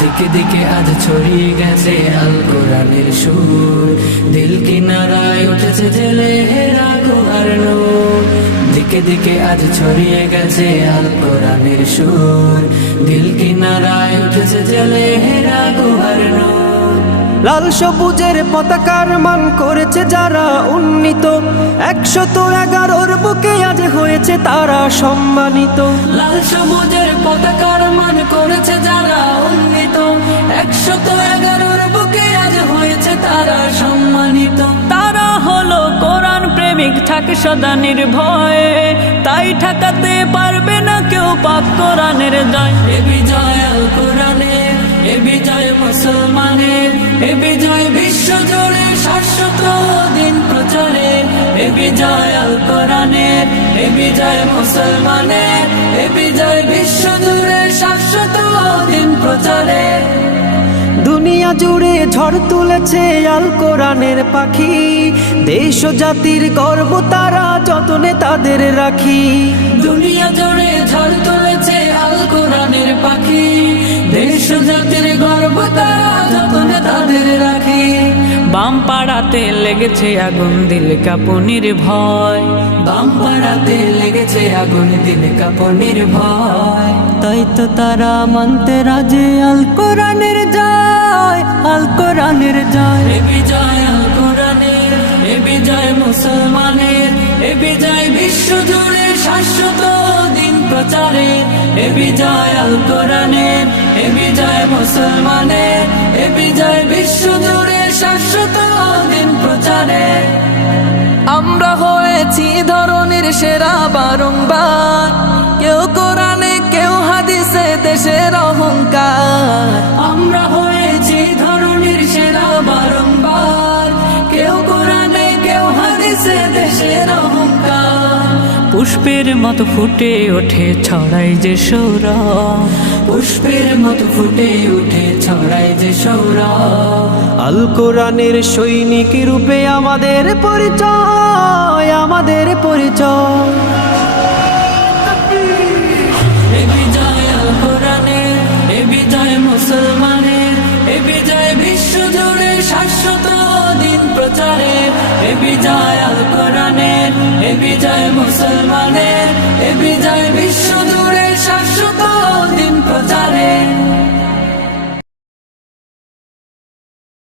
দিকে দিকে আজ ছড়িয়ে গেছে আল কোরআনের সুর, দিল কিনারায় উঠেছে জেলে হেরা গুহার নূর। দিকে দিকে আজ ছড়িয়ে গেছে আল কোরআনের সুর, দিল কিনারায় উঠেছে জেলে হেরা গুহার নূর। লাল সবুজের পতাকার মান করেছে যারা উন্নীত, 111 বুকে আজ হয়েছে তারা সম্মানিত। লাল সবুজের পতাকার মান করেছে যারা উন্নীত, 111 বুকে আজ হয়েছে তারা সম্মানিত। তারা হলো কোরআন প্রেমিক, থাকে সদা নির্ভয়ে, তাই ঠেকাতে পারবে না কেউ পাক কোরআনের জয়। এ বিজয় আল কোরআনের, এ বিজয় মুসলমানের, এ বিজয় বিশ্ব জুড়ে শাশ্বত দিন প্রচারে। এ বিজয় আল কোরআনের, এ বিজয় মুসলমানের, এ বিজয় বিশ্ব জুড়ে শাশ্বত দিন প্রচারে। দুনিয়া জুড়ে ঝড় তুলেছে আল কোরআনের পাখি, দেশ ও জাতির গর্ব তারা যতনে তাদের রাখি। দুনিয়া জুড়ে ঝড় তুলেছে আল কোরআনের পাখি, দেশ ও জাতির গর্ব তারা যতনে তাদের রাখি। বাম পাড়াতে লেগেছে আগুন, দিল কাঁপুনির ভয়। বাম পাড়াতে লেগেছে আগুন, দিল কাঁপুনির ভয়। তাই তো তারা মানতে রাজে আল কোরআনের জয়, আল কোরআনের জয়। এ বিজয় আল কোরআনের, এ বিজয় মুসলমানের, এ বিজয় বিশ্ব জুড়ে শাশ্বত দিন প্রচারে। এ বিজয় আল কোরআনের, এ বিজয় মুসলমানের, এ বিজয় বিশ্ব জুড়ে শাশ্বত দিন প্রচারে। আমরা হয়েছি ধরনের সেরা বারংবার, কেউ কোরআনে কেউ হাদিসে দেশের অহংকার। আমরা হয়েছি ধরনের সেরা বারংবার, কেউ কোরআনে কেউ হাদিসে দেশের অহংকার। পুষ্পের মতো ফুটে ওঠে ছড়াই যে সৌরভ, পুষ্পের মতো ফুটে উঠে ছড়ায় যে সৌরভ। আল কোরআনের সৈনিক রূপে আমাদের পরিচয়, আমাদের পরিচয়। এ বিজয় আল কোরআনের, এ বিজয় মুসলমানের, এ বিজয় বিশ্ব জুড়ে শাশ্বত দিন প্রচারে। এ বিজয় আল কোরআনের, এ বিজয় মুসলমানের, এ বিজয় বিশ্ব জুড়ে শাশ্বত দিন প্রচারে।